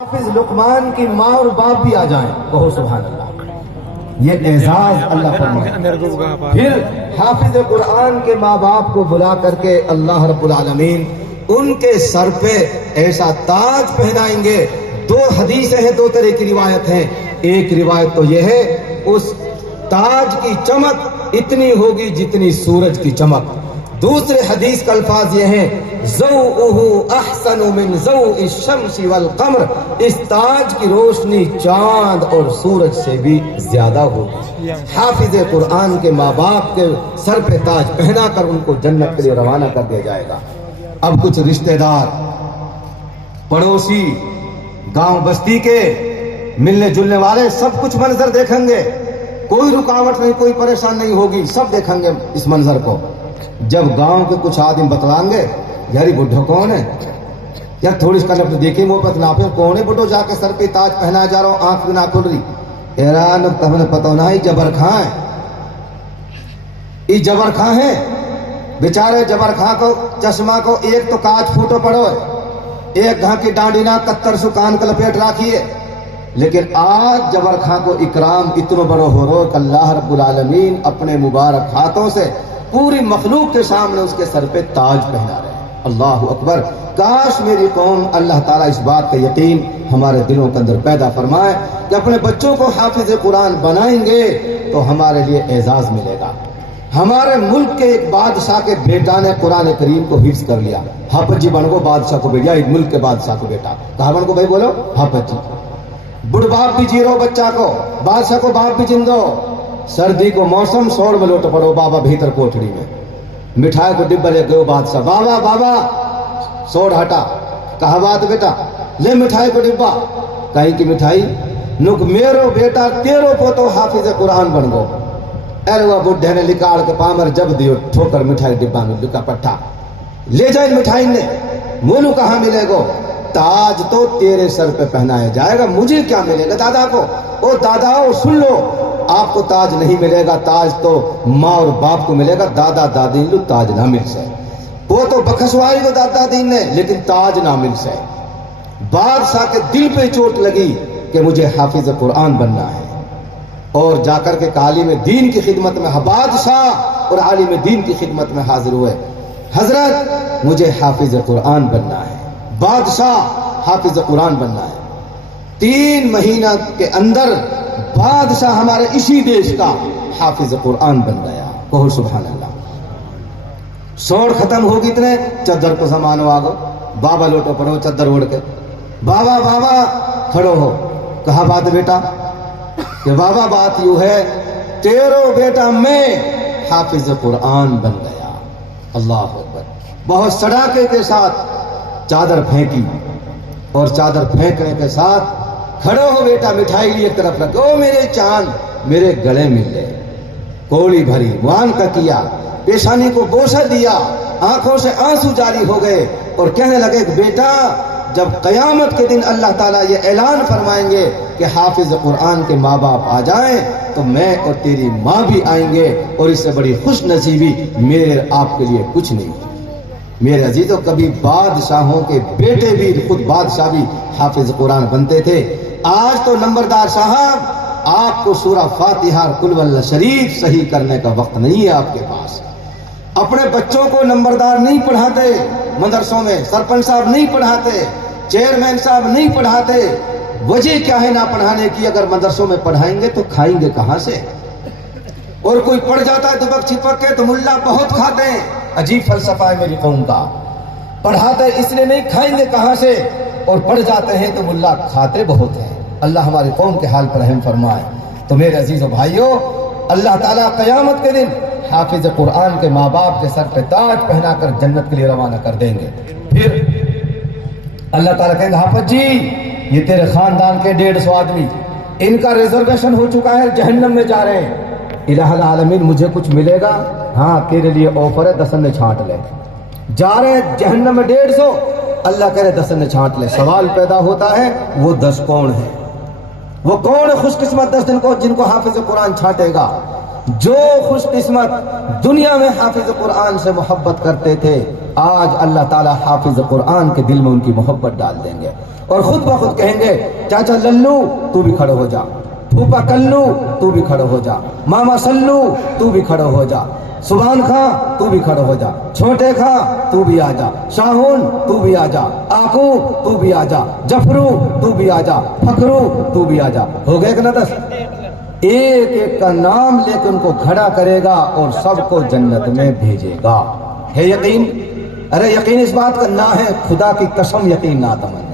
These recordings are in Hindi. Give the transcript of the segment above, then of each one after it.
हाफिज लुकमान की माँ और बाप भी आ जाएं, कहो सुभान अल्लाह। ये एजाज अल्लाह फरमाए। फिर हाफिज कुरान के माँ बाप को बुला करके अल्लाह रब्बुल आलमीन उनके सर पे ऐसा ताज पहनाएंगे। दो हदीसें हैं, दो तरह की रिवायत है। एक रिवायत तो यह है उस ताज की चमक इतनी होगी जितनी सूरज की चमक। दूसरे हदीस का अल्फाज यह है ज़ौउहु अहसनु मिन ज़ौइ शम्सी वल क़मर। इस ताज की रोशनी चांद और सूरज से भी ज्यादा होगी। हाफिज कुरान के माँ बाप के सर पे ताज पहना कर उनको जन्नत के लिए रवाना कर दिया जाएगा। अब कुछ रिश्तेदार, पड़ोसी, गांव बस्ती के मिलने जुलने वाले सब कुछ मंजर देखेंगे। कोई रुकावट नहीं, कोई परेशान नहीं होगी, सब देखेंगे इस मंजर को। जब गांव के कुछ आदमी बतलाएंगे यार बुढ़ो कौन है, यार थोड़ी इसका लफ्ज देखी वो बतलाफे कौन है बुढ़ो जाके सर पे ताज पहना जा रहा हूं, आंख भी ना खुल रही। हैरान तमने पता ना ही जबर खां है, ये जबर खां है बेचारे। जबर खां को चश्मा को एक तो कांच फूटो पड़ो है, एक घा की डांडी ना कत्तर सु कान का लपेट राखिए। लेकिन आज जबर खां को इकराम इतना बड़ो हो रो कि अल्लाह रब्बुल आलमीन अपने मुबारक हाथों से पूरी मखलूक के सामने उसके सर पे ताज पहना रहे हैं। अल्लाह अकबर। काश मेरी कौम अल्लाह ताला इस बात का यकीन हमारे दिलों के अंदर पैदा फरमाए कि अपने बच्चों को हाफिज कुरान बनाएंगे तो हमारे लिए एजाज मिलेगा। हमारे मुल्क के एक बादशाह के बेटा ने कुरान करीम को हिफ्ज कर लिया। हाफिज जी बन को बादशाह को भेजा, एक मुल्क के बादशाह को बेटा कहा बन को भाई बोलो हाफिज जी। बुढ़ बाप भी जी रो बच्चा को, बादशाह को बाप भी जिंदो। सर्दी को मौसम सोड़ में लोट पड़ो बाबा भीतर कोठड़ी में, मिठाई को डिब्बा ले गयो बादशाह। बाबा बाबा सोड़ हटा, कहा बात बेटा ले मिठाई को डिब्बा। कहीं की मिठाई नुक मेरो बेटा तेरो पोतो हाफिज कुरान बन गो। अरे वह बुढ़े ने निकाल के पामर जब दियो ठोकर मिठाई डिब्बा में लुका पट्टा ले जाए। मिठाई ने मोनू कहाँ मिलेगो, ताज तो तेरे सर पे पहनाया जाएगा, मुझे क्या मिलेगा दादा को। ओ दादा ओ सुन लो, आपको ताज नहीं मिलेगा, ताज तो माँ और बाप को मिलेगा, दादा दादी लो ताज ना मिल सके। वो तो बखसवाई को दादा दी ने, लेकिन ताज ना मिल सके। बादशाह के दिल पे चोट लगी कि मुझे हाफिज कुरान बनना है, और जाकर के आलिम दीन की खिदमत में बादशाह और आलिम दीन की खिदमत में हाजिर हुए। हजरत मुझे हाफिज कुरान बनना है, बादशाह हाफिज कुरान बनना है। 3 महीना के अंदर बादशाह हमारे इसी देश का हाफिज कुरान बन गया। कहो सुभान अल्लाह। सोड़ खत्म होगी इतने चद्दर को जमानो आगो, बाबा लोटो पड़ो चद्दर ओढ़ के। बाबा बाबा खड़ो हो, कहा बात बेटा कि बाबा बात यूं है तेरो बेटा मैं हाफिज कुरान बन गया। अल्लाह अकबर। बहुत सड़ाके के साथ चादर फेंकी, और चादर फेंकने के साथ खड़ो हो बेटा, मिठाई लिए तरफ रखो मेरे चांद मेरे गले मिल ले। कोड़ी भरी, मुआन का किया, पेशानी को बोसा दिया, आंखों से आंसू जारी हो गए और कहने लगे कि बेटा जब कयामत के दिन अल्लाह ताला ये ऐलान फरमाएंगे कि हाफिज कुरान के माँ बाप आ जाएं तो मैं और तेरी माँ भी आएंगे, और इससे बड़ी खुश नसीबी मेरे आपके लिए कुछ नहीं। मेरे अजीजों, कभी बादशाहों के बेटे भी, खुद बादशाह भी हाफिज कुरान बनते थे। आज तो नंबरदार साहब आपको सूरा फातिहा कुल वल्लाह शरीफ सही करने का वक्त नहीं है आपके पास। अपने बच्चों को नंबरदार नहीं पढ़ाते मदरसों में, सरपंच साहब नहीं पढ़ाते, चेयरमैन साहब नहीं पढ़ाते। वजह क्या है ना पढ़ाने की? अगर मदरसों में पढ़ाएंगे तो खाएंगे कहां से? और कोई पढ़ जाता है दुबक छिपक के तो मुल्ला बहुत खाते हैं। अजीब फलसफा है मेरी कौम का। पढ़ाते इसलिए नहीं, खाएंगे कहां से? और पढ़ जाते हैं तो मुल्ला खाते बहुत हैं। अल्लाह हमारी कौम के हाल पर रहम फरमाए। तो मेरे अजीजों भाइयों, अल्लाह ताला क़यामत के दिन हाफिज कुरान के माँ बाप के सर पे ताज पहनाकर जन्नत के लिए रवाना कर देंगे। फिर अल्लाह ताला कहेंगे हाफिज जी ये तेरे खानदान के 150 आदमी, इनका रिजर्वेशन हो चुका है, जहन्नम में जा रहे हैं। इलाहुल आलमीन मुझे कुछ मिलेगा? हाँ तेरे लिए ऑफर है, 10 ने छांट ले। जा रहे जहन्नम में 150, अल्लाह कह रहे 10 ने छांट ले। सवाल पैदा होता है वो 10 कौन है? वो कौन खुशकिस्मत 10 दिन को जिनको हाफिज कुरान छाटेगा? जो खुशकिस्मत दुनिया में हाफिज कुरान से मोहब्बत करते थे, आज अल्लाह ताला हाफिज कुरान के दिल में उनकी मोहब्बत डाल देंगे और खुद ब खुद कहेंगे, चाचा लल्लू तू भी खड़े हो जा, फूफा कल्लू तू भी खड़े हो जा, मामा सल्लू तू भी खड़े हो जा, सुभान खां तू भी खड़े हो जा, छोटे खां तू भी आ जा, शाहुन तू भी आ जा, आकू तू भी आ जा, जफरू तू भी आ जा, फकरू तू भी आ जा। हो गए कि ना 10? एक एक का नाम लेकर उनको खड़ा करेगा और सबको जन्नत में भेजेगा। है यकीन? अरे यकीन इस बात का ना है, खुदा की कसम यकीन ना तमन्ना।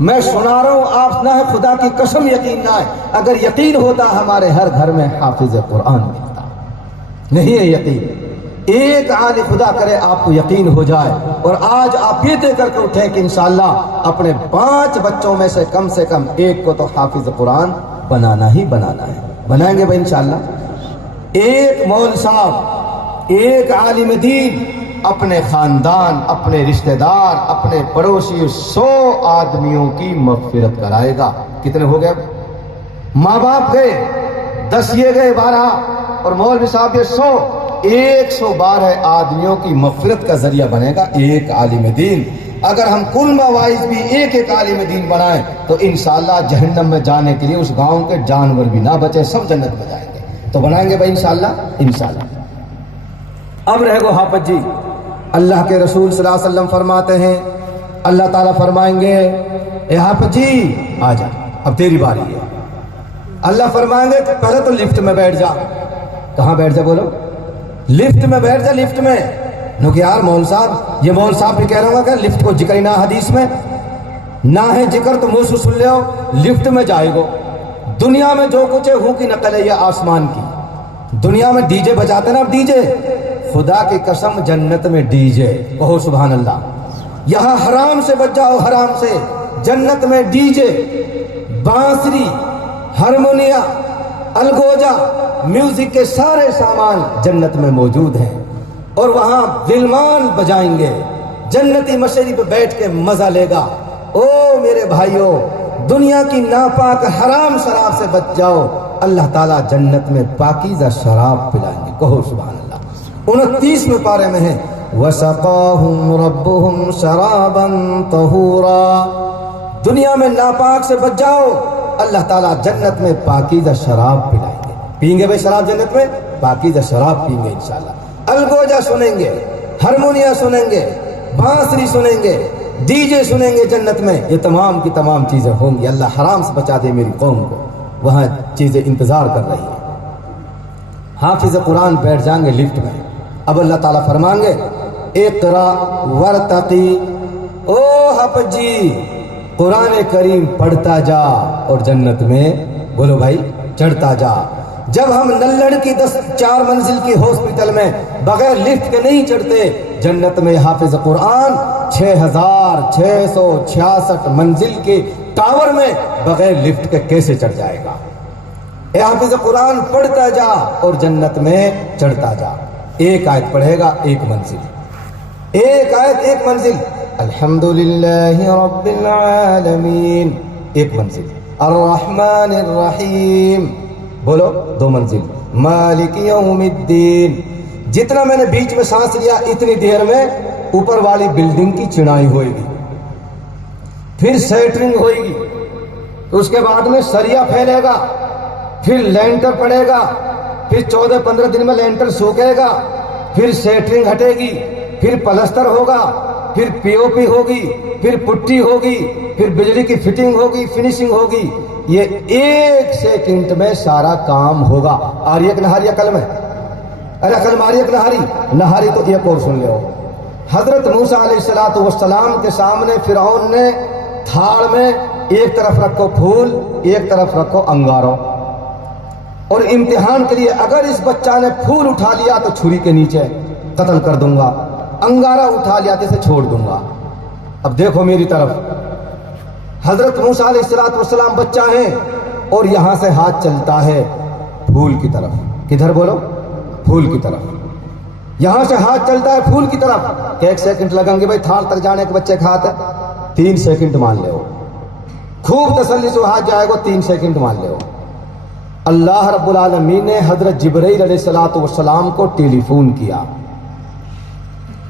मैं सुना रहा हूं, आप ना है, खुदा की कसम यकीन ना है। अगर यकीन होता हमारे हर घर में हाफिज कुरान मिलता। नहीं है यकीन। एक आज खुदा करे आपको यकीन हो जाए और आज आप ये तय करके उठे कि इंशाअल्लाह अपने 5 बच्चों में से कम एक को तो हाफिज कुरान बनाना ही बनाना है। बनाएंगे भाई इंशाअल्लाह। एक मौलवी साहब, एक आलिम दीन अपने खानदान, अपने रिश्तेदार, अपने पड़ोसी 100 आदमियों की मगफिरत कराएगा। कितने हो गए? माँ बाप गए 10, ये गए 12 और मौलवी साहब ये 112 आदमियों की मगफिरत का जरिया बनेगा एक आलिम दीन। अगर हम कुल वाइज भी एक आलिम दीन बनाएं तो इंशाअल्लाह जहन्नम में जाने के लिए उस गांव के जानवर भी ना बचे, सब जन्नत में जाएंगे। तो बनाएंगे भाई इंशाअल्लाह इंशाअल्लाह। अब रहेगो हाफिज जी। अल्लाह के रसूल सल्लल्लाहु अलैहि वसल्लम फरमाते हैं, अल्लाह ताला फरमाएंगे, ए हाफिज जी आ जा, अब तेरी बारी है। अल्लाह फरमाएंगे कि पहले तो लिफ्ट में बैठ जा। कहां बैठ जा? बोलो, लिफ्ट में बैठ जा। लिफ्ट में नो कि यार मौल साहब, ये मौल साहब भी कह रहा हूँ कि लिफ्ट को जिक्र ना हदीस में ना है जिक्र, तो मुंह से सुन ले हो। लिफ्ट में जाएगो, दुनिया में जो कुछ है हूं की नकल है ये आसमान की। दुनिया में डीजे बजाते ना, अब डीजे, खुदा की कसम जन्नत में डीजे। कहो सुभान अल्लाह। यहां हराम से बच जाओ, हराम से। जन्नत में डीजे, बांसुरी, हारमोनिया, अलगोजा, म्यूजिक के सारे सामान जन्नत में मौजूद हैं और वहां दिलमान बजाएंगे। जन्नती मशरी पे बैठ के मजा लेगा। ओ मेरे भाइयों, दुनिया की नापाक हराम शराब से बच जाओ, अल्लाह ताला जन्नत में पाकीज़ा शराब पिलाएंगे। कहो सुभान अल्लाह। 29वें पारे में है, वसक़ाहुम रब्बुहुम शराबन तहूरा। दुनिया में नापाक से बच जाओ, अल्लाह ताला जन्नत में पाकीज़ा शराब पिलाएंगे। पीएंगे भाई शराब जन्नत में, पाकीज़ा शराब पीएंगे इंशाअल्लाह। अलगोजा सुनेंगे, हारमोनिया सुनेंगे, बांसुरी सुनेंगे, डीजे सुनेंगे जन्नत में। ये तमाम की तमाम चीजें होंगी। अल्लाह हराम से बचा दे मेरी कौम को। वहां चीजें इंतजार कर रही है। हाफिज कुरान बैठ जाएंगे लिफ्ट में। अब अल्लाह ताला फरमाएंगे, इक़रा वरतक़ी। ओ हाफिज जी, कुरान करीम पढ़ता जा और जन्नत में बोलो भाई चढ़ता जा। जब हम नल्लड़ की 4 मंजिल की हॉस्पिटल में बगैर लिफ्ट के नहीं चढ़ते, जन्नत में हाफिज कुरान 6666 मंजिल के टावर में बगैर लिफ्ट के कैसे चढ़ जाएगा? ए हाफिज कुरान पढ़ता जा और जन्नत में चढ़ता जा। एक आयत पढ़ेगा, एक मंजिल, एक आयत एक मंजिल। अल्हम्दुलिल्लाहि रब्बिल आलमीन, एक मंजिल। अर्रहमानिर रहीम, बोलो 2 मंजिल। मालिक यौमिद्दीन। जितना मैंने बीच में सांस लिया, इतनी देर में ऊपर वाली बिल्डिंग की चिनाई होगी, फिर सेटरिंग होगी, तो उसके बाद में सरिया फैलेगा, फिर लेंटर पड़ेगा, फिर 14-15 दिन में लेंटर सूखेगा, फिर सेटरिंग हटेगी, फिर प्लास्टर होगा, फिर पीओपी होगी, फिर पुट्टी होगी, फिर बिजली की फिटिंग होगी, फिनिशिंग होगी। ये 1 सेकंड में सारा काम होगा। आर्यक नहारी अकल में, अरे अकल में आर्यक नहारी, नहारी तो एक और सुन लो। हजरत मूसा अलैहिस्सलातु वस्सलाम के सामने फिरौन ने थाल में एक तरफ रखो फूल, एक तरफ रखो अंगारों, और इम्तिहान के लिए अगर इस बच्चा ने फूल उठा लिया तो छुरी के नीचे कत्ल कर दूंगा, अंगारा उठा लिया तो इसे छोड़ दूंगा। अब देखो मेरी तरफ, हजरत मूसा अलैहिस्सलातु वस्सलाम बच्चा है और यहां से हाथ चलता है फूल की तरफ। किधर बोलो? फूल की तरफ। यहां से हाथ चलता है फूल की तरफ। 1 सेकंड लगेंगे भाई थाल तक जाने के बच्चे के हाथ है, 3 सेकंड मान ले। खूब तसल्ली से हाथ जाएगा 3 सेकंड मान ले। अल्लाह रब्बुल आलमीन ने हजरत जिब्राइल अलैहिस्सलातु वस्सलाम को टेलीफोन किया।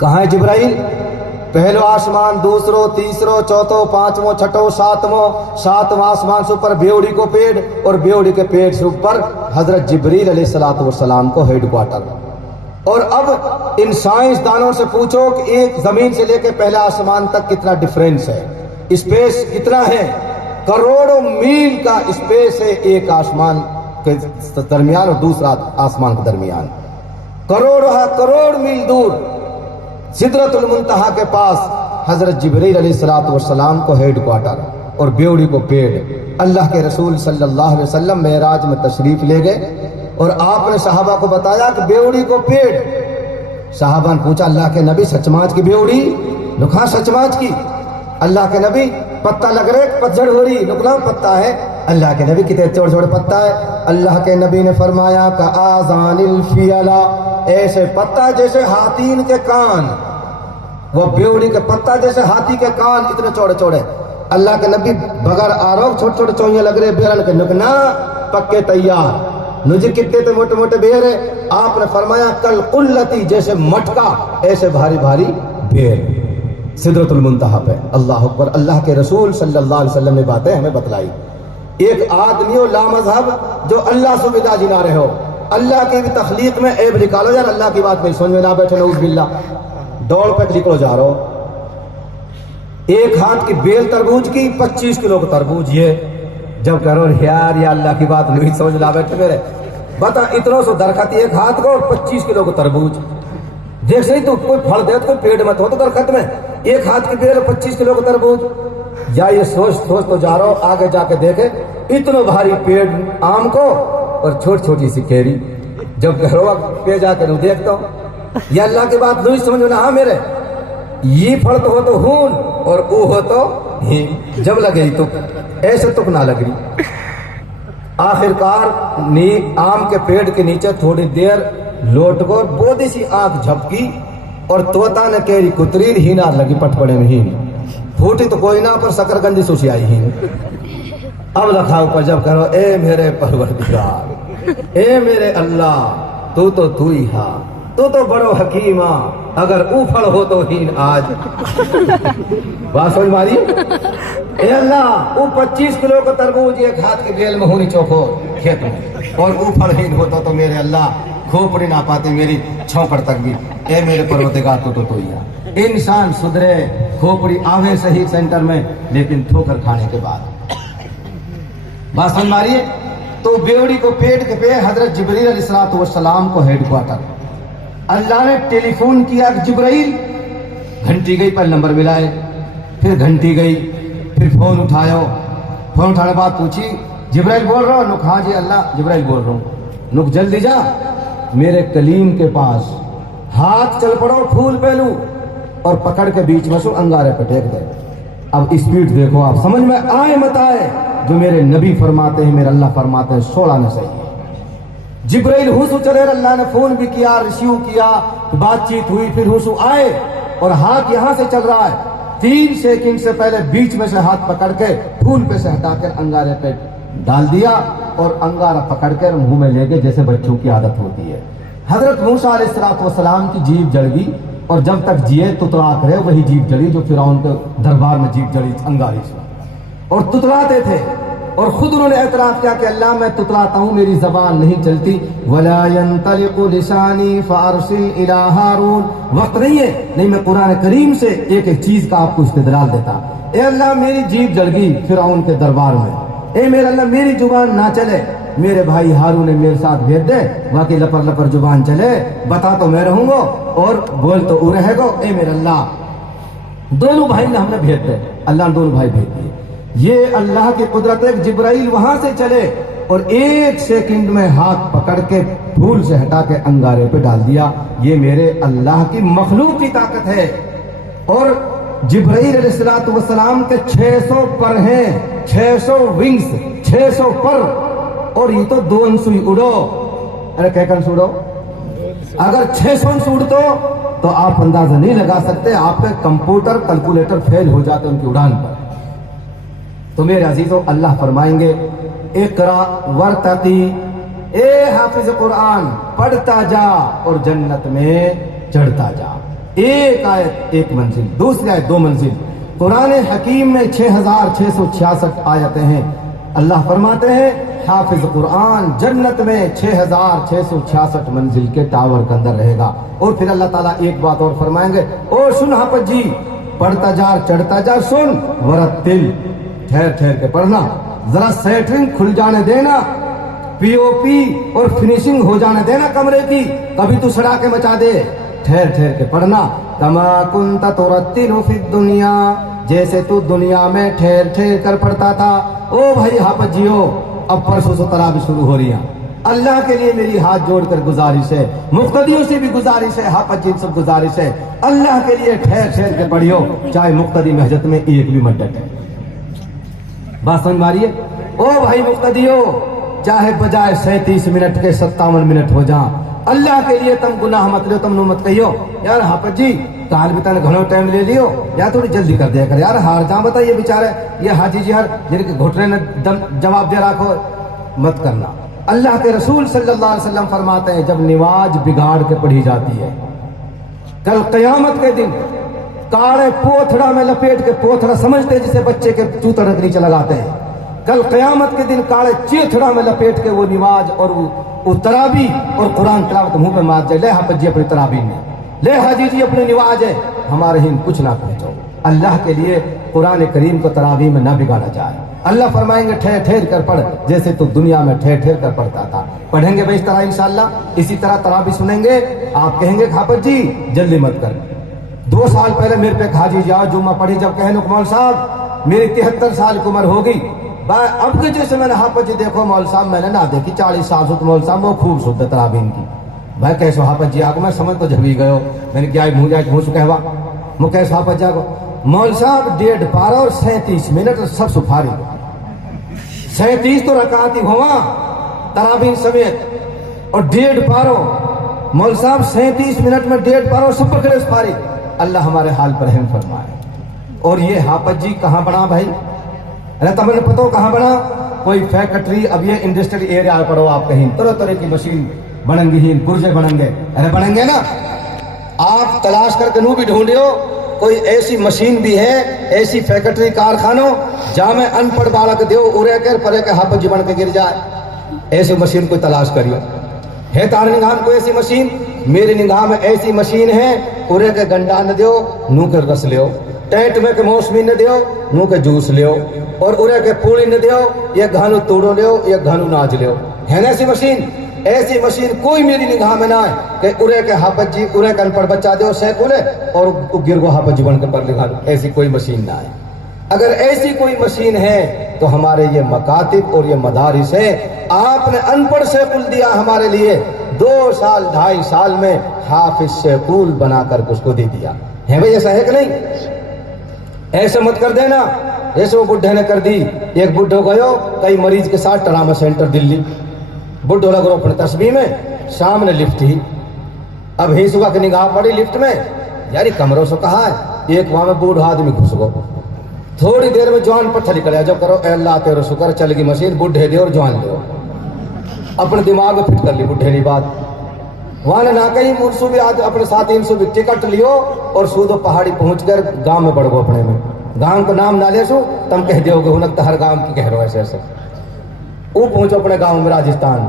कहाँ है जिब्राइल? पहलो आसमान, दूसरो, तीसरो, चौथो, पांचवो, छठो, सातवां आसमान से ऊपर बेवड़ी को पेड़, और बेवड़ी के पेड़ से ऊपर हजरत जिब्रील अलैहिस्सलातु वस्सलाम को हेडक्वार्टर। और अब इन साइंसदानों से पूछो कि एक जमीन से लेकर पहले आसमान तक कितना डिफरेंस है, स्पेस कितना है। करोड़ों मील का स्पेस है एक आसमान के दरमियान और दूसरा आसमान के दरमियान। करोड़ मील दूर सिदरतुल मुंतहा के पास हजरत जिब्रील अलैहिस्सलातु वस्सलाम को हेडक्वार्टर और बेवड़ी को पेड़। अल्लाह के रसूल सल्लल्लाहु अलैहि वसल्लम मेराज में तशरीफ ले गए और आपने सहाबा को बताया कि बेवड़ी को पेड़। सहाबा ने पूछा, अल्लाह के नबी सचमाच की बेवड़ी? नुखा सचमाच की। अल्लाह के नबी पत्ता लग रहे, पतझड़ हो रही, नुकला पत्ता है। अल्लाह के नबी कितने छोटे छोटे पत्ता है। अल्लाह के नबी ने फरमाया का आजानिल फियला, ऐसे पत्ता जैसे हाथीन के कान। वो बेवड़ी के पत्ता जैसे हाथी के कान, इतने चौड़े चौड़े। अल्लाह के नबी बगैर आरोप छोटे छोटे चौइयां लग रहे बेरन के, नुकना पक्के तैयार। मुझे कितने तो मोटे मोटे बेर है। आपने फरमाया कल कुल्लती, जैसे मटका, ऐसे भारी भारी बेर सिदरतुल मुंतहा पे। अल्लाह अकबर। अल्लाह के रसूल सल्लल्लाहु अलैहि वसल्लम ने बातें हमें बतलाई। एक आदमी हो लामज़हब जो अल्लाह से विदा जिना रहे हो, अल्लाह की भी तखलीक में ऐब निकालो यार। अल्लाह की बात नहीं समझ में ना बैठे, नऊज़ बिल्लाह, दौड़ पे निकलो जा रहे हो। एक हाथ की बेल तरबूज की, 25 किलो का तरबूज। ये जब करो यार या अल्लाह की बात नहीं समझ ला बैठे मेरे, बता इतनों से दरखत एक हाथ को और 25 किलो का तरबूज। देख सही तो कोई फल दे तो पेड़ मत हो तो दरखत में, एक हाथ की बेल 25 किलो का तरबूज। या ये सोच तो जा रहा हो, आगे जाके देखे इतना भारी पेड़ आम को और छोटी छोटी सी केरी। जब घरों पे जाकर देखता हूँ, या अल्लाह की बात नहीं समझ में। हाँ मेरे, ये फल तो हो तो हून और वो हो तो ही। जब लगे तो ऐसे तुक ना लग रही। आखिरकार आम के पेड़ के नीचे थोड़ी देर लोट को बोधी सी आंख झपकी और तोता ने केरी कुतरीर ही ना लगी पटपड़े में ही फूटी तो कोई ना, पर शकरगंजी सुशी आई ही। अब रखा ऊपर जब करो, ए मेरे परवरदिगार, ए मेरे अल्लाह, तू तो तू ही हा, तू तो बड़ो हकीमा, अगर ऊफड़ हो तो हीन आज। बात समझ मारी? ए अल्लाह, वो 25 किलो का तरबूज एक हाथ की बेल में होनी चौको खेत में, और ऊफड़ हीन होता तो मेरे अल्लाह खोपड़ी ना पाते मेरी छौकड़ तक भी। ए मेरे परवरदिगार, तो ही इंसान सुधरे, खोपड़ी आवे सही सेंटर में, लेकिन ठोकर खाने के बाद। बात समझ मारिए? तो बेवड़ी को पेट के पे हजरत जिब्रील अलैहिस्सलातु वस्सलाम को हेडक्वार्टर। अल्लाह ने टेलीफोन किया, जिब्राइल। घंटी गई, पहले नंबर मिलाए, फिर घंटी गई, फिर फोन उठायो। फोन उठाने बाद पूछी, जिब्राइल बोल रहा हो? नुक हाँ जी अल्लाह, जिब्राइल बोल रहा हूँ। नुक जल्दी जा मेरे कलीम के पास, हाथ चल पड़ो फूल पहलू और पकड़ के बीच में सो अंगारे पे टेक दे। अब स्पीड देखो, आप समझ में आए मत आए, जो मेरे नबी फरमाते हैं, मेरे अल्लाह फरमाते हैं, 16 ने सही है। जिब्राइल हुसू चले, अल्लाह ने फोन भी किया, रिसीव किया, बातचीत हुई, फिर हुसू आए और हाथ यहां से चल रहा है। 3 सेकंड से पहले बीच में से हाथ पकड़ के फूल पे से हटाकर अंगारे पे डाल दिया और अंगारा पकड़कर मुंह में ले गए, जैसे बच्चों की आदत होती है। हजरत मूसा अलैहिस्सलातु वस्सलाम की जीभ जल गई, और जब तक जिए तुतलाते रहे, वही जीभ जली जो फिरौन के दरबार में जीभ जली अंगारी से, और तुतलाते थे। और खुद उन्होंने एतराफ किया कि अल्लाह मैं तुतलाता हूं, मेरी जबान नहीं चलती। वला यंतलिकु लिसानी फारसिल इला हारून। वक्त नहीं है, नहीं मैं कुरान करीम से एक एक चीज का आपको इस्तेदलाल देता। ए अल्लाह मेरी जीभ जल गई फिरौन के दरबार में, ए मेरे अल्लाह मेरी जुबान ना चले, मेरे भाई हारून ने मेरे साथ भेज दे, बाकी लपर लपर जुबान चले, बता तो मैं रहूंगा और बोल तो वो रहेगा। ए मेरे अल्लाह, दोनों भाई ने हमने भेज दे, अल्लाह ने दोनों भाई भेज दिए। ये अल्लाह की कुदरत है। जिब्राइल वहां से चले और 1 सेकंड में हाथ पकड़ के फूल से हटा के अंगारे पे डाल दिया। ये मेरे अल्लाह की मखलूक की ताकत है। और जिब्राइल अलैहिस्सलातु वस्सलाम के 600 पर हैं, 600 विंग्स, 600 पर, और ये तो 2 अंश उड़ो। अरे क्या अंश उड़ो? अगर 600 अंश उड़तो तो आप अंदाजा नहीं लगा सकते, आपके कंप्यूटर कैलकुलेटर फेल हो जाते उनकी उड़ान पर। तो मेरे अजीजों, अल्लाह फरमाएंगे इकरा वर्तकी, ए हाफिज कुरान पढ़ता जा और जन्नत में चढ़ता जा। एक आयत एक मंजिल, दूसरी आयत दो मंजिल। कुरान हकीम में 6666 आयतें हैं। अल्लाह फरमाते हैं हाफिज कुरान जन्नत में 6666 मंजिल के टावर के अंदर रहेगा। और फिर अल्लाह ताला एक बात और फरमाएंगे, ओ सुन हाफिज जी, पढ़ता जा चढ़ता जा, सुन वरतिल, ठहर ठहर के पढ़ना, जरा सेटरिंग खुल जाने देना, पीओपी और फिनिशिंग हो जाने देना कमरे की, कभी तू सड़ा के मचा दे, ठहर ठहर के पढ़ना। कमा कुंता तुरत्तिलु फिद दुनिया, जैसे तू दुनिया में ठहर ठहर कर पढ़ता था। ओ भाई हाफिज जियो, अब परसों से तरावी शुरू हो रही है। अल्लाह के लिए मेरी हाथ जोड़कर गुजारिश है, मुक्तदियों से भी गुजारिश है, हाफिज जी से गुजारिश है, अल्लाह के लिए ठहर ठहर के पढ़ियो, चाहे मुक्तदी महजत में एक भी मत डटे। बात समझ मारिए। ओ भाई मुक्तदियो, चाहे बजाय 37 मिनट के 57 मिनट हो जा, अल्लाह के लिए तुम गुनाह मत लो, तुम नो मत कहियो यार हाफिज जी काल भी तने घणो टाइम ले लियो, या थोड़ी जल्दी कर दिया कर यार, हार जा बताइए बेचारे ये हाजी जी यार जिनके घुटने ने जवाब दे रखो, मत करना। अल्लाह के रसूल सल्लल्लाहु अलैहि वसल्लम फरमाते हैं, जब नमाज बिगाड़ के पढ़ी जाती है, कल क़यामत के दिन काले पोथड़ा में लपेट के, पोथड़ा समझते हैं जिसे बच्चे के चूतर के नीचे लगाते हैं, कल क़यामत के दिन काले चेथड़ा में लपेट के वो नमाज और वो तराबी और कुरान तिलावत मुंह पे मार जाए, ले हाफिज जी अपनी तराबी में, ले हाजी जी अपनी नमाज है, हमारे हिंद कुछ ना पहुंचो। अल्लाह के लिए कुरान करीम को तरावी में ना बिगाड़ा जाए। अल्लाह फरमाएंगे ठहर ठहर कर पढ़, जैसे तू दुनिया में ठहर ठहर कर पढ़ता था। पढ़ेंगे भाई इस तरह इंशाअल्लाह, इसी तरह तरावी सुनेंगे। आप कहेंगे हाफिज जी जल्दी मत कर। 2 साल पहले मेरे पे हाजी जाओ जुम्मा पढ़ी, जब कहे मौल साहब मेरी 73 साल की उम्र होगी, अब के जैसे मैंने हाफिज जी देखो मौल साहब मैंने ना देखी 40 साल से, मौल साहब वो खूब शुद्ध तराबीन की। भाई कैसे हाफिज जी आगो, मैं समझ तो जब गयो, मैंने क्या मुँह कहवा मुकेश हाफिज जागो मौल साहब 1.5 पारा और 37 मिनट सब सुफारी, 37 तो रकाती हुआ तराबीन समेत, और 1.5 पारो मौल साहब 37 मिनट में 1.5 पारो सब पकड़े सुफारी। अल्लाह हमारे हाल पर रहम फरमाए। और ये हाफिज जी कहाँ बना भाई, अरे तमने पता कहाँ बना, कोई फैक्ट्री, अब ये इंडस्ट्रियल एरिया पढ़ो आप, कहीं तरह तरह की मशीन बनेंगी ही, पुर्जे बनेंगे, अरे बनेंगे ना, आप तलाश करके नू भी ढूंढियो कोई ऐसी मशीन भी है, ऐसी फैक्ट्री कारखानों जहां में अनपढ़ बालक दो उरे कर परे के हाफिज जी बन के गिर जाए, ऐसी मशीन को तलाश करियो। है तार निगाह में कोई ऐसी मशीन? मेरी निगाह में ऐसी मशीन है, उरे के गंडा न दो नू के रस लियो, टेट में के मौसमी न दो नू के जूस लियो, और उरे के पूरी न दो, ये घानू तोड़ो लियो, ये घानू नाच लियो। है ना ऐसी मशीन? ऐसी मशीन कोई मेरी निगाह में ना है कि उरे के हाफिज जी उरे का अनपढ़ बच्चा दो सैकुले और गिर गो हाफिज जी बनकर पढ़ लिखा लो, ऐसी कोई मशीन ना है। अगर ऐसी कोई मशीन है तो हमारे ये मकातिब और ये मदारिस है, आपने अनपढ़ सैकुल दिया हमारे लिए, 2 साल 2.5 साल में हाफिज सैकुल बनाकर उसको दे दिया है। भाई ऐसा है कि नहीं? ऐसे मत कर देना जैसे वो बुढ़े ने कर दी। एक बुढ़ो गयो कई मरीज के साथ ट्रामा सेंटर दिल्ली, बुढ़ो लग रहा अपने तस्वीर में, सामने लिफ्ट ही, अब ही सुबह की निगाह पड़ी लिफ्ट में, यार कमरों से कहा है, एक वहां में बूढ़ा आदमी घुस गो, थोड़ी देर में जवान पत्थर निकल आया, जब करो अल्लाह तेरे शुक्र चल गई मशीन, बुढ़े दे और जवान दे, अपने दिमाग में फिट कर ली बुढ़े की बात। वहां ना कहीं मुनसू भी अपने साथ इनसू भी टिकट लियो और सूदो पहाड़ी पहुंचकर गांव में बढ़ गो, अपने में गांव का नाम ना ले सो तुम कह दोगे हुनक हर गांव की कह रहे हो ऐसे। वो पहुंचो अपने गांव में राजस्थान,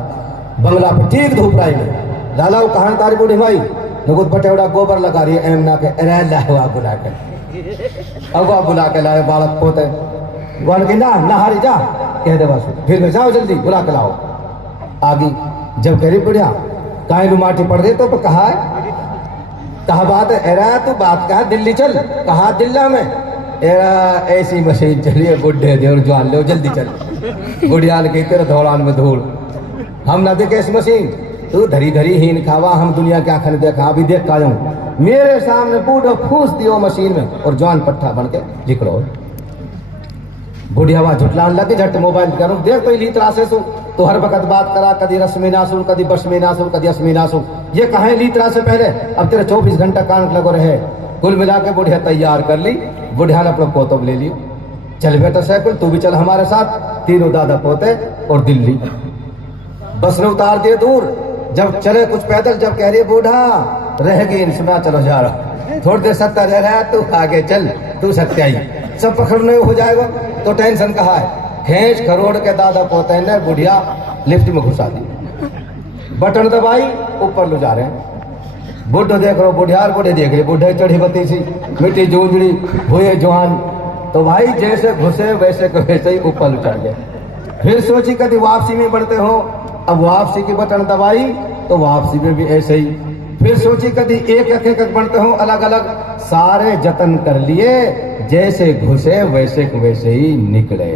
बंगला पे ठीक धूप राई में, लाला वो कहानी तारी बूढ़ी भाई नुकुत बटेवड़ा गोबर लगा रही है, एम ना के अरे बुला के अगवा बुला के लाए बालक पोते, वन की ना नहारी जा कह दे बस, फिर जाओ जल्दी बुला के लाओ। आगे जब कह रही बुढ़िया काहे नु माटी पड़ गई तो कहा है, कहा बात है, एरा तू बात कहा दिल्ली चल, कहा दिल्ला में, एरा ऐसी मशीन चलिए बुढ़े दे और जवान ले जल्दी चल, गुड़ियाल के तेरे धौड़ान में धूल, हम ना देखे इस मशीन, तू धरी धरी हीन खावा, हम दुनिया क्या खाने देखा, अभी देख का जाऊं मेरे सामने बूढ़ो फूस दियो मशीन में और जवान पट्टा बन के निकलो। बुढ़िया वहां झुटलान लगे, झट मोबाइल करूं देख तो ली त्रासे सु, तो हर वक्त बात करा, कदी रस्मी नासुर, कदी बशमी नासुर, कदी असमी नासुर, ये कहे ली त्रासे पहले, अब तेरे 24 घंटा कान लगो रहे। कुल मिला के बुढ़िया तैयार कर ली, बुढ़िया ने अपना कोतब ले लियो, चल बेटा सैकुल तू भी चल हमारे साथ। तीनों दादा पोते और दिल्ली। बस ने उतार दिए दूर। जब चले कुछ पैदल, जब कह रही बूढ़ा रहेगी इनसे, चलो जा रहा, थोड़ी देर सत्ता रह रहा है, तू आगे चल, तू सत्या ही सब पकड़ने हो जाएगा, तो टेंशन कहाँ है। खींच खरोड़ के दादा पोते ने बुढ़िया लिफ्ट में घुसा दी, बटन दबाई, ऊपर ले जा रहे हैं। बुढ़ो देख रहे, बुढ़ियार बूढ़े देख रहे, बूढ़े चढ़ी बत्ती सी, मिट्टी जूंजड़ी हुए जवान, तो भाई जैसे घुसे वैसे को वैसे ही ऊपर ले चढ़ गए। फिर सोची कभी वापसी में बढ़ते हो, अब वापसी की बटन दबाई तो वापसी में भी ऐसे ही। फिर सोची कभी एक एक बढ़ते हो, अलग अलग, सारे जतन कर लिए, जैसे घुसे वैसे को वैसे ही निकले।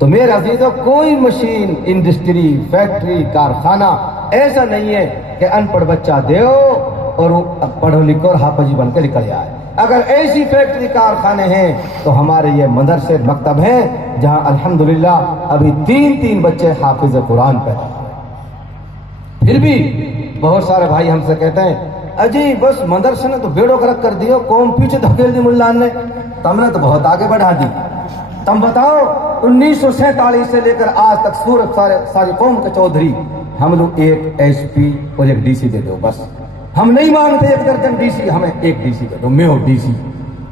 तो मेरे अजीजों, कोई मशीन, इंडस्ट्री, फैक्ट्री, कारखाना ऐसा नहीं है कि अनपढ़ बच्चा दो और वो पढ़ो लिखो और हाफजी बन के निकल जाए। अगर ऐसी फैक्ट्री कारखाने हैं तो हमारे ये मदरसे मकतब हैं जहां अल्हम्दुलिल्लाह अभी 3-3 बच्चे हाफिज कुरान पे। फिर भी बहुत सारे भाई हमसे कहते हैं अजी बस मदरसे ने तो बेड़ो गर्क कर दियो, कौम पीछे धकेल दी मुल्लान ने, तुमने तो बहुत आगे बढ़ा दी। तुम बताओ 1947 से लेकर आज तक सूरत सारी कौम के चौधरी, हम लोग एक एसपी और एक डीसी दे दो बस। हम नहीं मांगते एक दर्जन डीसी, हमें एक डीसी दे दो, मेयो डीसी,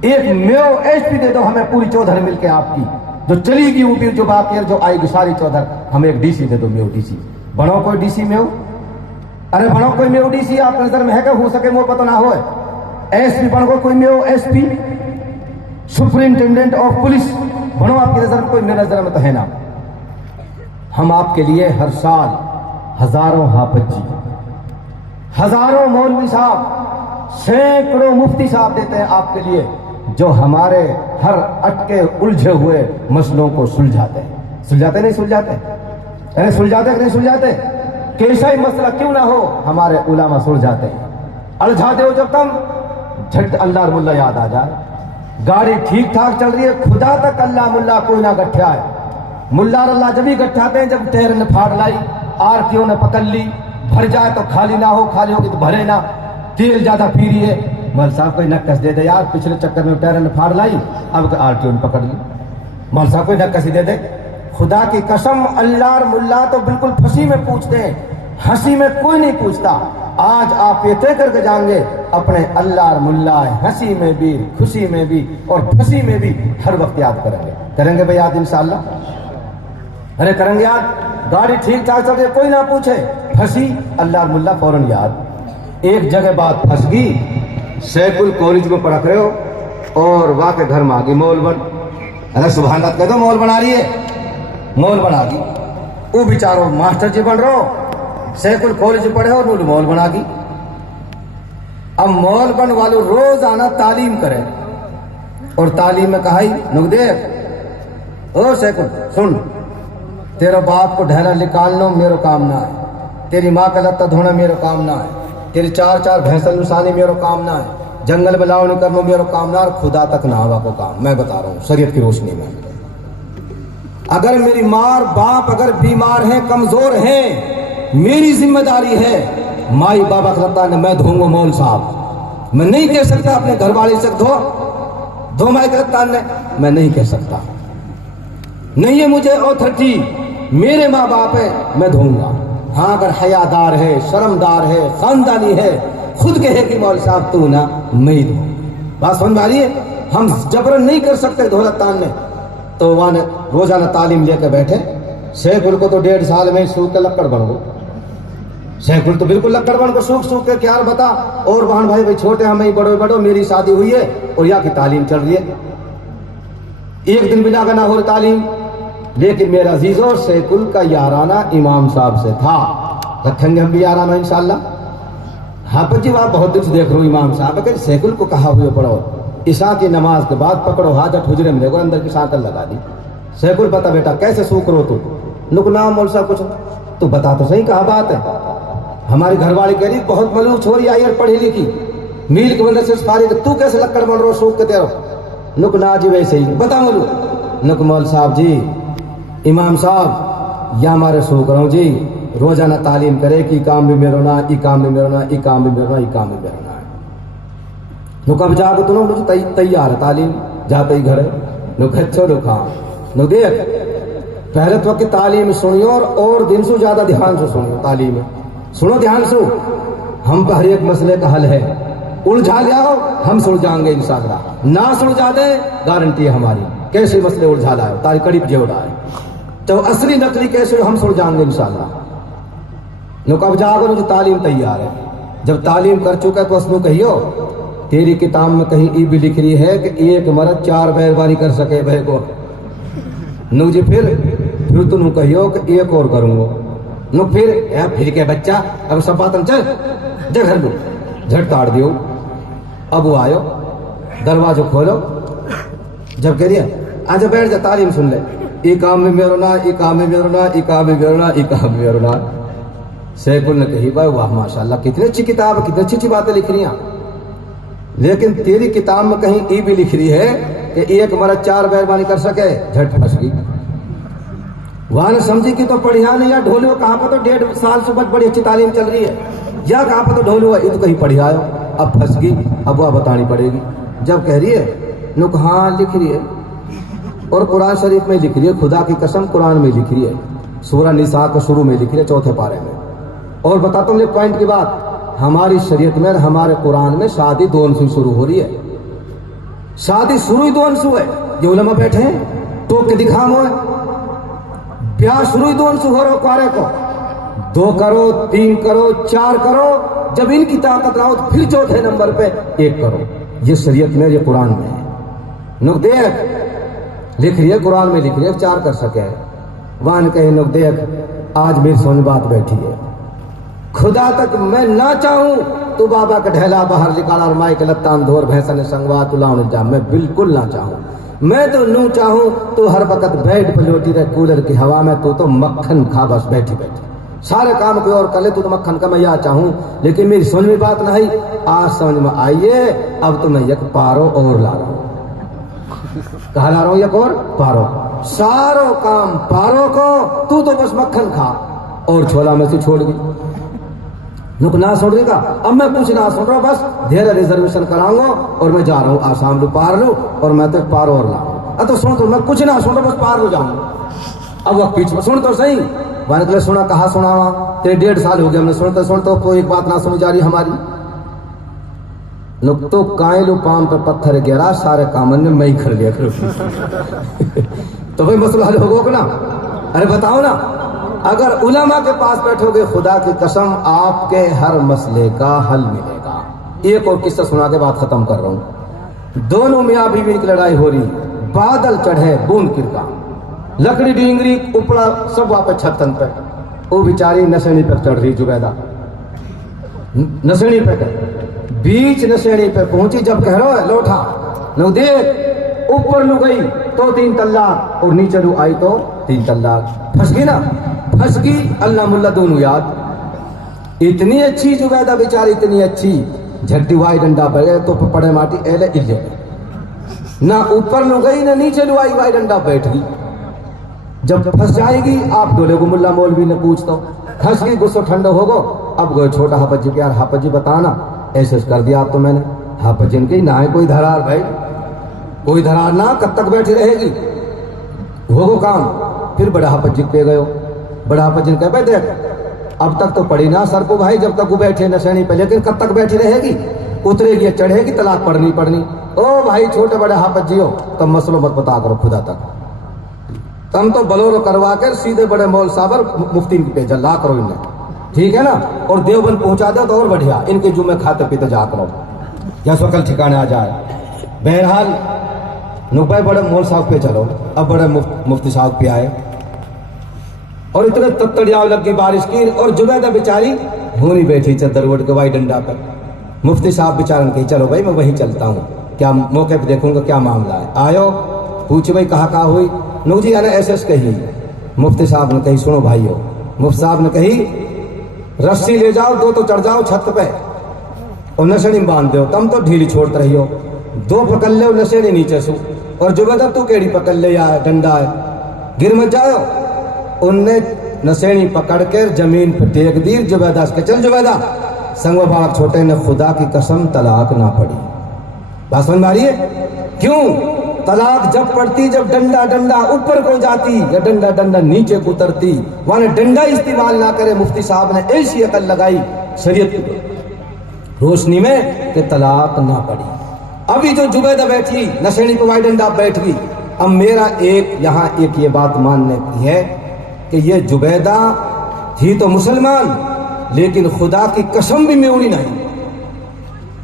एक मेयो एसपी दे दो हमें पूरी चौधर मिलके आपकी, जो चलेगी वो भी, जो बाकी है जो आएगी सारी चौधर, हमें एक डीसी दे दो, मेयो डीसी। बनो कोई डीसी मेयो, अरे बनो कोई मेयो डीसी, आपकी नजर में है क्या? हो सके वो पता ना हो। एसपी बनो कोई Mayo SP, superintendent of police बनो, आपकी नजर में कोई, मेरी नजर में तो है ना। हम आपके लिए हर साल हजारों हाफिज जी, हजारों मौलवी साहब, सैकड़ों मुफ्ती साहब देते हैं आपके लिए, जो हमारे हर अटके उलझे हुए मसलों को सुलझाते हैं। सुलझाते नहीं सुलझाते? अरे सुलझाते नहीं सुलझाते? कैसा ही मसला क्यों ना हो, हमारे उलामा सुलझाते हैं। अलझाते हो जब तुम, झट अल्लाह मुल्ला याद आ जाए। गाड़ी ठीक ठाक चल रही है, खुदा तक अल्लाह मुल्ला कोई ना गठिया है। मुल्ला अल्लाह जब ही गठियाते हैं जब टैर ने फाड़ लाई, आर क्यों ने पकड़ ली, भर जाए तो खाली ना हो, खाली होगी तो भरे ना, तेल ज्यादा पी रही है, मौल साहब कोई नक्कस दे दे यार, पिछले चक्कर में टैर ने फाड़ लाई, अब आरटीओ ने पकड़ ली, मौल साहब कोई नक्कस दे दे। खुदा की कसम अल्लाह और मुल्ला तो बिल्कुल फंसी में पूछते हैं, हंसी में कोई नहीं पूछता। आज आप ये तय करके जाएंगे अपने अल्लाह और मुल्ला हंसी में भी, खुशी में भी और फंसी में भी हर वक्त याद करेंगे। करेंगे भाई याद इंशाअल्लाह? अरे करेंगे याद। गाड़ी ठीक ठाक चल रही है, कोई ना पूछे, फंसी अल्लाह मुल्ला फौरन याद। एक जगह बात फंस गई, सैकुल कॉलेज में पढ़ रहे हो और वहां के घर में आ गई मॉल बन। अरे सुबह रात कह दो मॉल बना रही है, मॉल बना दी। वो बेचारो मास्टर जी बन रहे हो, सैकुल कॉलेज में पढ़े हो, उन्होंने मॉल बना दी। अब मॉल बन वालों रोज आना तालीम करें, और तालीम में कहा नुकदेव ओ सैकुल सुन, तेरा बाप को ढहना निकालना मेरो काम ना है, तेरी माँ का लत्ता धोना मेरो काम ना है, तेरी 4 भैंसन नुसानी मेरो काम ना है, जंगल में लावनी करना मेरो काम ना, और खुदा तक नहावा को काम। मैं बता रहा हूँ शरीयत की रोशनी में, अगर मेरी माँ बाप अगर बीमार हैं, कमजोर हैं, मेरी जिम्मेदारी है, माई बाबा का लत्ता ने मैं धोऊंगा मौल साहब। मैं नहीं कह सकता अपने घर वाले से धो माई का लत्ता ने, मैं नहीं कह सकता, नहीं है मुझे ऑथोरिटी, मेरे माँ बाप है मैं धोऊंगा। हाँ अगर हयादार है, शर्मदार है, खानदानी है, खुद कहे कि मौल साहब तू ना, मैं ही धो। बात समझ में आ रही है? हम जबरन नहीं कर सकते धोलतान में। तो वहां रोजाना तालीम लेकर बैठे, सैकुल को तो 1.5 साल में सूख के लक्कड़ बन गो, सैकुल तो बिल्कुल लक्कड़ बन को सूख के क्या बता। और बहन भाई छोटे हमें बड़ो मेरी शादी हुई है और यहाँ की तालीम चल रही है, एक दिन बिना का ना हो तालीम। लेकिन मेरा अजीजों सैकुल का याराना इमाम साहब से था, रखेंगे हम भी याराना इंशाल्लाह। हाँ जी आप बहुत दिन से देख रहे हो इमाम साहब के सैकुल को कहा हुए पढ़ो, ईशा की नमाज के बाद पकड़ो हाजत हुजरे में देखो अंदर की साकल लगा दी। सैकुल बता बेटा कैसे सूख रो तू? नुकना मौल साहब कुछ तू बता तो सही, कहा बात है? हमारी घरवाली कह रही बहुत मलूक छोरी आई और पढ़ी लिखी, मील के बंदर से फारिग, तू कैसे लक्कड़ बन रहा सूख के तेरो? नुकना जी वैसे ही बता मलू। नुक मौल साहब जी, इमाम साहब या हमारे सूख रहा हूँ जी, रोजाना तालीम करे कि काम भी मेरो ना, ई काम भी मेरो ना, ई काम भी मेरो ना, ई काम भी मेरो ना। नुका जाकर तुम मुझे तैयार है तालीम, जाते ही घर नु खच्चो रुखा नु देख पहले तो की तालीम सुनियो और दिन से ज्यादा ध्यान से सुनियो तालीम सुनो ध्यान से हम पर हर एक मसले का हल है उलझा ले आओ हम सुलझाएंगे इंशाअल्लाह ना सुलझा दे गारंटी है हमारी कैसे मसले उलझा लाए तारी करीब जे उड़ा है तो असली नकली कैसे हम सुलझाएंगे इंशाअल्लाह नु कब जाओगे नु तालीम तैयार है जब तालीम कर चुका है तो उसनु कहियो तेरी किताब में कहीं ये भी लिख रही है कि एक मर्द 4 मेहरबानी कर सके भाई को नु जी फिर तुम कहियो कि एक और करूंगा नु फिर क्या बच्चा अब सब बात चल जग घर लो झट ताड़ दियो अब वो आयो दरवाजो खोलो जब कह दिया आज बैठ जा तालीम सुन ले ये काम में मेरो ना ये काम में मेरो ना ये काम में मेरो ना ये काम में मेरो ना सैफुल ने कही भाई वाह माशाल्लाह कितनी अच्छी किताब कितनी अच्छी बातें लिख रही हैं लेकिन तेरी किताब में कहीं ये भी लिख रही है कि एक मर्द 4 मेहरबानी कर सके झट फंस गई वहां समझी कि तो पढ़िया नहीं या ढोलो कहाँ पर तो 1.5 साल से बड़ी अच्छी तालीम चल रही है या कहाँ पर तो ढोलो है ये तो कहीं पढ़िया आयो अब फंस गई अब वह बतानी पड़ेगी जब कह रही है नुक हाँ लिख रही है और कुरान शरीफ में लिख रही है खुदा की कसम कुरान में लिख रही है सूरह निसा के शुरू में लिख रही है 4थे पारे में और बता तुमने पॉइंट की बात हमारी शरीयत में हमारे कुरान में शादी 2 से शुरू हो रही है शादी शुरू ही 2 से है ये उलमा बैठे हैं तो के दिखाम हो ब्याह शुरू ही 2 से हो रहा कुआरे को 2 करो 3 करो 4 करो जब इनकी ताकत ना हो तो फिर 4थे नंबर पे 1 करो ये शरीयत में ये कुरान में है नुक देख लिख रही है कुरान में लिख रही है 4 कर सके वान कहे नुक देख आज मेरी समझ बात बैठी है खुदा तक मैं ना चाहूं तो बाबा का ढेला बाहर निकाला और माई के लत्तान धोर भैंसा संगवा तुलाऊं जा मैं बिल्कुल ना चाहूं मैं तो नू चाहूं तो हर वक्त बेड पर लोटी रहे कूलर की हवा में तो मक्खन खा बस बैठी बैठी सारे काम कोई और कर ले तो मक्खन का मैं या चाहूं लेकिन मेरी समझ में बात नहीं आज समझ में आइए अब तो मैं एक पारो और ला रहा हूं कहा ला रहा हूं एक और पारो सारो काम पारो को तू तो बस मक्खन खा और छोला में से छोड़ गई नुक ना सुन रही का अब मैं कुछ ना सुन रहा बस धीरे रिजर्वेशन कराऊंगा और मैं जा रहा हूँ आसाम लू पार लू और मैं तो पार और लाऊंगा तो सुन तो मैं कुछ ना सुन रहा बस पार हो जाऊंगा अब वह पीछे सुन तो सही मैंने तो सुना कहा सुना तेरे 1.5 साल हो गया हमने सुनते कोई एक बात ना समझ आ रही हमारी नुक तो कायलू पाम पे पत्थर गिरा सारे कामन ने मैं ही कर लिया तो भाई मसला हल होगा ना अरे बताओ ना अगर उलमा के पास बैठोगे खुदा की कसम आपके हर मसले का हल मिलेगा एक और किस्सा सुना के बात खत्म कर रहा हूं दोनों मियां बीवी की लड़ाई हो रही बादल चढ़े बूंद किरका लकड़ी डींगरी उपड़ा सब वापस छतन पे वो बेचारी नशेड़ी पर चढ़ रही जुबैदा नशेड़ी पे बीच नशेड़ी पे पहुंची जब कह रहा है लौटा नो देख ऊपर लू गई तो 3 तलाक और नीचे लू आई तो 3 तलाक फंस गई ना फंस गई अल्लाह मुल्ला दोनों याद इतनी अच्छी जुबैदा बेचारी इतनी अच्छी झट्टी वाई डंडा पड़ गए तो पड़े माटी एले इले ना ऊपर लू गई ना नीचे लू आई वाई डंडा बैठ गई जब फंस जाएगी आप डोले को मुल्ला मौलवी ने पूछता फंस गई गुस्सा ठंडा होगो अब गए छोटा हाफत जी प्यार हाफत जी बताना ऐसे कर दिया आप तो मैंने हाफत जी की ना है कोई धरार भाई कोई धरार ना कब तक बैठी रहेगी होगो काम फिर बड़ा हाफत जी पे गयो बड़ा हाफत जी कह भाई देख अब तक तो पड़ी ना सर को भाई जब तक वो बैठे नशेणी पे लेकिन कब तक बैठी रहेगी उतरेगी चढ़ेगी तलाक पढ़नी ओ भाई छोटे बड़े हाफत जी हो तब मसलो मत बता करो खुदा तक तम तो बलोरो करवा कर सीधे बड़े मौल साबर मुफ्ती पे जल्ला करो इन्हें ठीक है ना और देवबंद पहुंचा दो तो और बढ़िया इनके जुम्मे खाते पीते जा करो या सो कल ठिकाने आ जाए बहरहाल नुकबाई बड़े मौल साहब पे चलो अब बड़े मुफ्ती साहब पे आए और इतने तत्तड़ियाव लग गई बारिश की और जुबैदा बेचारी होनी बैठी चद्दर ओढ़ के वाई डंडा पर मुफ्ती साहब बेचारन कही चलो भाई मैं वहीं चलता हूँ क्या मौके पे देखूंगा क्या मामला है आयो पूछे भाई कहाँ हुई नु जी ने ऐसे कही मुफ्ती साहब ने कही सुनो भाइयों मुफ्ती साहब ने कही रस्सी ले जाओ 2 तो चढ़ जाओ छत पे और नशेड़ी बांध दो तम तो ढीली छोड़ते रहियो 2 पकड़ ले नशेड़ी नीचे सु और जुबैदा तू केड़ी पकड़ ले या डंडा है गिर मत जाओ उनने नशेड़ी पकड़ कर जमीन पे टेक दी जुबैदा के चल जुबैदा संगवा बालक छोटे ने खुदा की कसम तलाक ना पड़ी बात समझ मारिए क्यों तलाक जब पड़ती जब डंडा डंडा ऊपर को जाती या डंडा डंडा नीचे को उतरती, वहां डंडा इस्तेमाल ना करे। मुफ्ती साहब ने ऐसी अकल लगाई शरीयत की रोशनी में कि तलाक ना पड़ी। अभी जो जुबैदा बैठी नशेड़ी को वाई डंडा बैठ गई। अब मेरा यहाँ एक ये बात मानने की है कि ये जुबैदा थी तो मुसलमान, लेकिन खुदा की कसम भी मेवनी नहीं।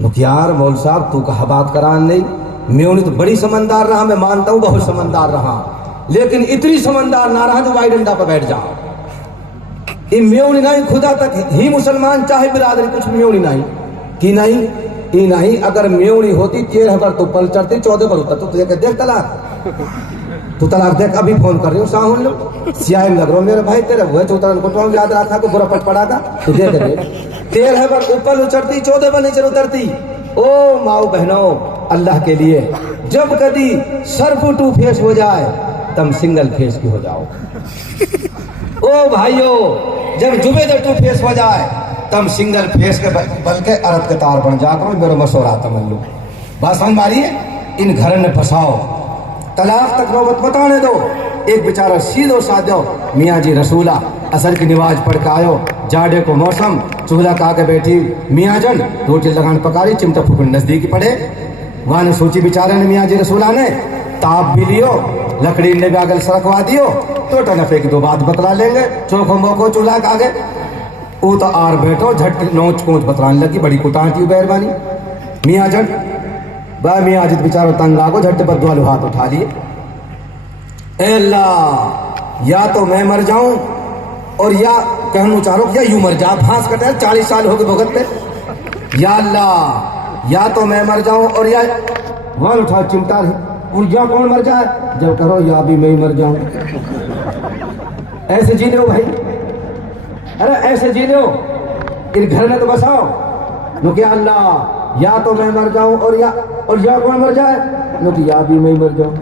मुखियार मौल साहब तू कहा बात करान नहीं, मेवनी तो बड़ी समझदार रहा, मैं मानता हूं बहुत समझदार रहा, लेकिन इतनी समझदार ना रहा जो वाई डंडा पर बैठ जा। ये मेवनी नहीं, खुदा तक ही मुसलमान चाहे बिरादरी कुछ मेवनी नहीं कि नहीं ई नहीं। अगर मेवनी होती 13 पर तो पल चढ़ती 14 पर उतर तो तुझे देख तलाक, तू तलाक देख। अभी फोन कर रही हूँ साहुन लो सियाही लग रहा मेरे भाई तेरे हुए चौतर को याद रखा को बुरा पट पड़ा था तो देख 13 पर ऊपर उचरती 14 पर नीचे उतरती। ओ माओ बहनों, अल्लाह के लिए जब कभी सर्फ टू फेस हो जाए तब सिंगल फेस की हो जाओ। ओ भाइयों, जब जुबैदा टू फेस हो जाए तब सिंगल फेस के बल के अरब के तार बन जा करो। मेरा मशवरा तमन लो बात समझ मारिए। इन घर में फंसाओ, तलाक तक नौबत बताने दो। एक बेचारा सीधो साधो मियाँ जी रसूला असर की नमाज पढ़ के आयो, जाड़े को मौसम, चूल्हा का के बैठी मियाँ जन रोटी लगान पकारी, चिमटा फुकन नजदीकी पड़े। वहां ने सोची बेचारे ने मियाँ जी रसूला ने ताप भी लियो, लकड़ी ने भी आगे सरकवा दियो, तो टनफे की 2 बात बतला लेंगे। चौको मोको चूल्हा का आगे वो तो आर बैठो झट नोच कोच बतलाने लगी, बड़ी कुटाटी बैरबानी। मियाँ जन बा मियाँ जित बेचारो तंग आगो झट बदवा लो हाथ उठा लिए। अल्लाह, या तो मैं मर जाऊं और या कहूं चारो या यूं मर जा, फांस कटे 40 साल हो गए भुगतते। या अल्लाह, या तो मैं मर जाऊं और या वहां उठा चिमटा या कौन मर जाए, जब करो या भी मैं ही मर जाऊं। ऐसे जी लो भाई, अरे ऐसे जी लो, इन घर में तो बसाओ। नो क्या अल्लाह, या तो मैं मर जाऊं और या कौन मर जाए, नो कि या भी मैं ही मर जाऊं।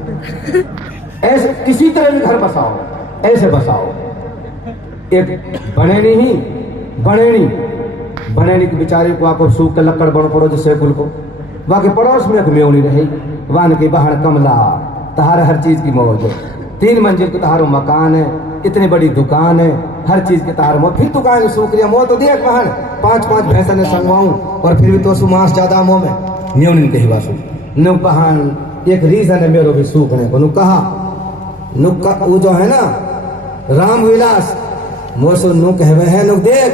ऐसे किसी तरह घर बसाओ, ऐसे बसाओ। एक बनेनी के बेचारे को आपको सूख के लकड़ बड़ो पड़ो जैसे कुल को वहां के पड़ोस में एक मेवनी रही, वान के बाहर कमला तहार हर चीज की मौज है। 3 मंजिल के तहारो मकान है, इतनी बड़ी दुकान है, हर चीज के तहार मो फिर दुकान सूख रही मोह तो देख बहन 5-5 भैंसा ने संगवाऊं और फिर भी तो सुमास ज्यादा मोह में मेवनी कही बासु नु बहन एक रीजन है मेरो भी सूखने को। नु कहा वो जो है ना राम विलास मोसो नु कहवे है, नु देख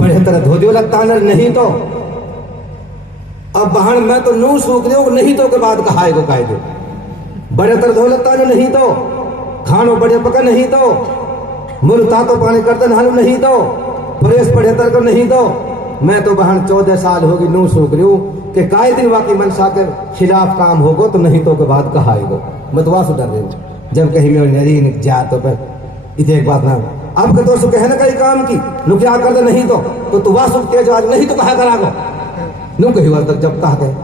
बड़े तरह धो दियो लगता है नहीं तो अब बहन मैं तो नू सूख दो नहीं तो के बाद कहा को कह दो बड़े तरह धो लगता है नहीं तो खानो बड़े पका नहीं तो मुर्ता तो पानी करते नहालू नहीं तो फ्रेश पढ़े तर को नहीं तो मैं तो बहन 14 साल होगी नू सूख रही हूँ कि काय दिन वाकई मनसा के खिलाफ काम होगो तो नहीं तो के बाद कहा मैं तो वासु डर रही हूँ जब कहीं मैं नरी जा तो फिर इतने एक बात ना आपके दोस्तों कहने का ही काम की नु क्या कर दे नहीं तो तू वासु तेज नहीं तो कहा करा नु कही बात तक जब कहा गए